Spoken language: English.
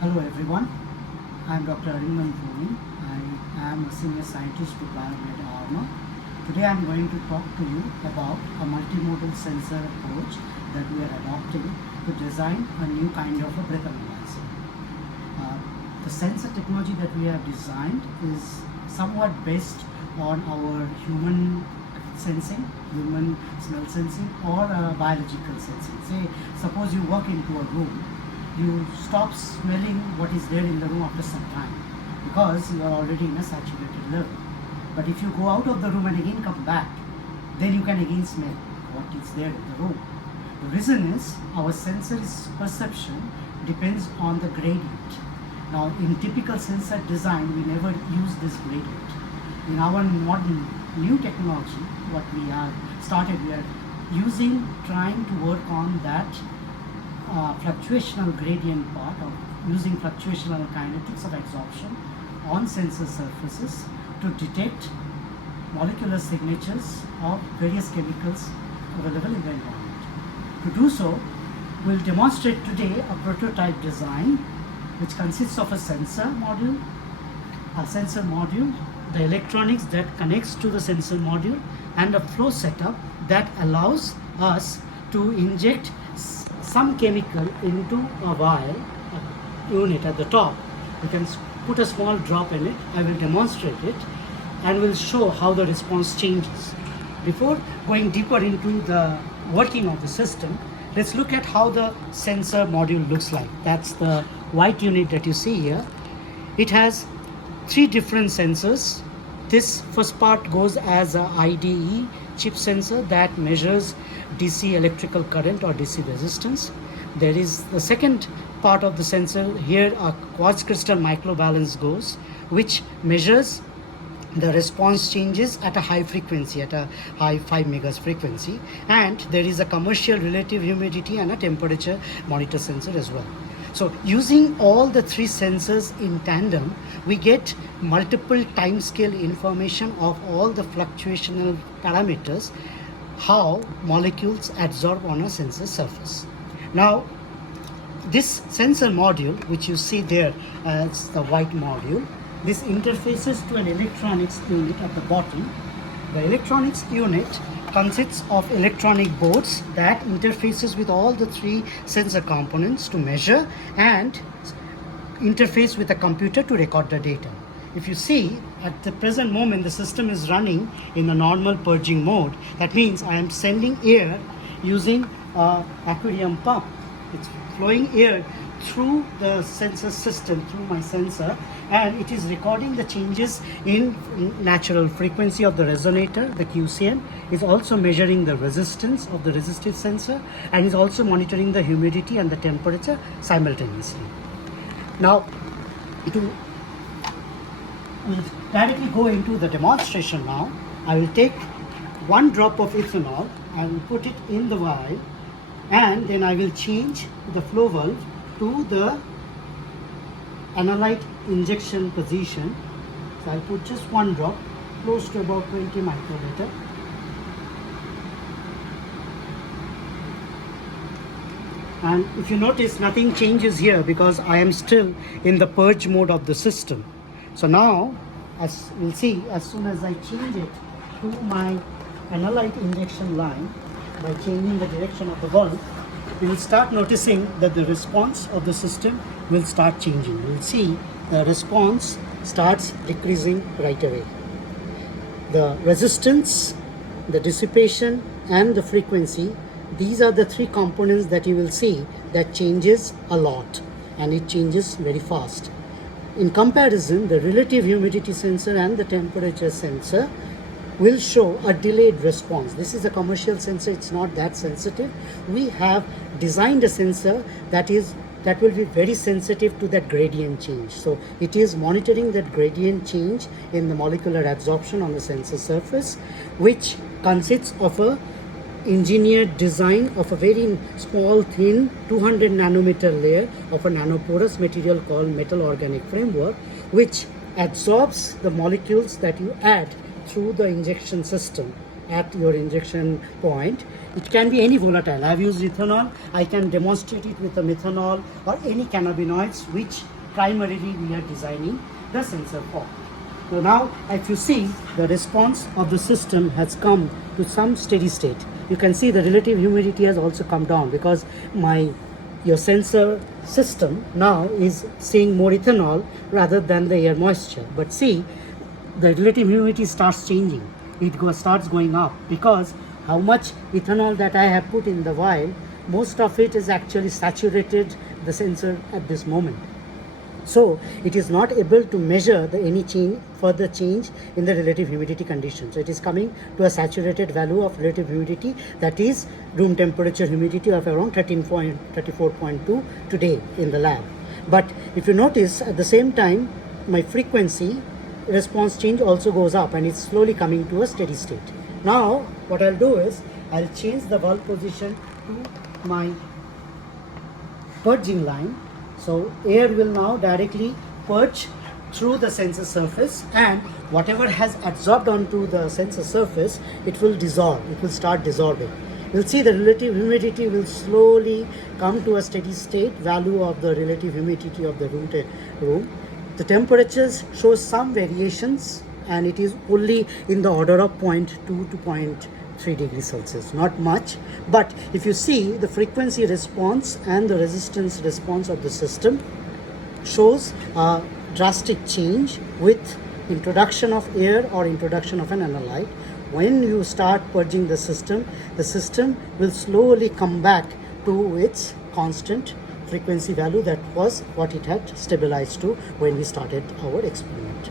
Hello everyone, I am Dr. Aringan Bhumi. I am a senior scientist to Biomed Arma. Today I am going to talk to you about a multimodal sensor approach that we are adopting to design a new kind of a breath analyzer. The sensor technology that we have designed is somewhat based on our human sensing, human smell sensing, or biological sensing. Say, suppose you walk into a room, you stop smelling what is there in the room after some time because you are already in a saturated level. But if you go out of the room and again come back, then you can again smell what is there in the room. The reason is our sensor's perception depends on the gradient. Now, in typical sensor design, we never use this gradient. In our modern new technology, what we have started, we are trying to work on that fluctuational gradient part of using fluctuational kinetics of absorption on sensor surfaces to detect molecular signatures of various chemicals available in the environment. To do so, we'll demonstrate today a prototype design which consists of a sensor module, the electronics that connects to the sensor module, and a flow setup that allows us to inject some chemical into a vial, a unit at the top. We can put a small drop in it. I will demonstrate it and will show how the response changes. Before going deeper into the working of the system, let's look at how the sensor module looks like. That's the white unit that you see here. It has three different sensors. This first part goes as a IDE chip sensor that measures DC electrical current or DC resistance. There is the second part of the sensor. Here a quartz crystal microbalance goes, which measures the response changes at a high frequency, at a high 5 megahertz frequency. And there is a commercial relative humidity and a temperature monitor sensor as well. So using all the three sensors in tandem, we get multiple time scale information of all the fluctuational parameters, how molecules adsorb on a sensor surface. Now, this sensor module, which you see there as the white module, this interfaces to an electronics unit at the bottom. The electronics unit consists of electronic boards that interfaces with all the three sensor components to measure and interface with a computer to record the data. If you see, at the present moment, the system is running in a normal purging mode. That means I am sending air using an aquarium pump. It's flowing air through the sensor system, through my sensor, and it is recording the changes in natural frequency of the resonator, the QCM. Is also measuring the resistance of the resistive sensor, and is also monitoring the humidity and the temperature simultaneously. Now, we'll directly go into the demonstration now. I will take one drop of ethanol, I will put it in the vial, and then I will change the flow valve to the analyte injection position. So I'll put just one drop, close to about 20 microliter. And if you notice, nothing changes here because I am still in the purge mode of the system. So now, as we'll see, as soon as I change it to my analyte injection line, by changing the direction of the valve, we will start noticing that the response of the system will start changing. We'll see the response starts decreasing right away. The resistance, the dissipation, and the frequency, these are the three components that you will see that changes a lot, and it changes very fast. In comparison, the relative humidity sensor and the temperature sensor will show a delayed response. This is a commercial sensor, it's not that sensitive. We have designed a sensor that will be very sensitive to that gradient change. So it is monitoring that gradient change in the molecular adsorption on the sensor surface, which consists of a engineered design of a very small, thin 200 nanometer layer of a nanoporous material called metal organic framework, which absorbs the molecules that you add through the injection system at your injection point It can be any volatile. I have used ethanol. I can demonstrate it with a methanol or any cannabinoids which primarily we are designing the sensor for. So now if you see, the response of the system has come to some steady state. You can see the relative humidity has also come down because your sensor system now is seeing more ethanol rather than the air moisture. But see, the relative humidity starts changing. It starts going up because how much ethanol that I have put in the vial, most of it is actually saturated the sensor at this moment. So it is not able to measure any further change in the relative humidity condition. So it is coming to a saturated value of relative humidity, that is room temperature humidity of around 34.2 today in the lab. But if you notice, at the same time my frequency response change also goes up and it's slowly coming to a steady state. Now what I'll do is I'll change the valve position to my purging line. So air will now directly purge through the sensor surface, and whatever has absorbed onto the sensor surface, it will dissolve. It will start dissolving. You'll see the relative humidity will slowly come to a steady state value of the relative humidity of the room. The temperatures show some variations, and it is only in the order of 0.2 to 0.3 degrees Celsius, not much. But if you see, the frequency response and the resistance response of the system shows a drastic change with introduction of air or introduction of an analyte. When you start purging the system will slowly come back to its constant frequency value that was what it had stabilized to when we started our experiment.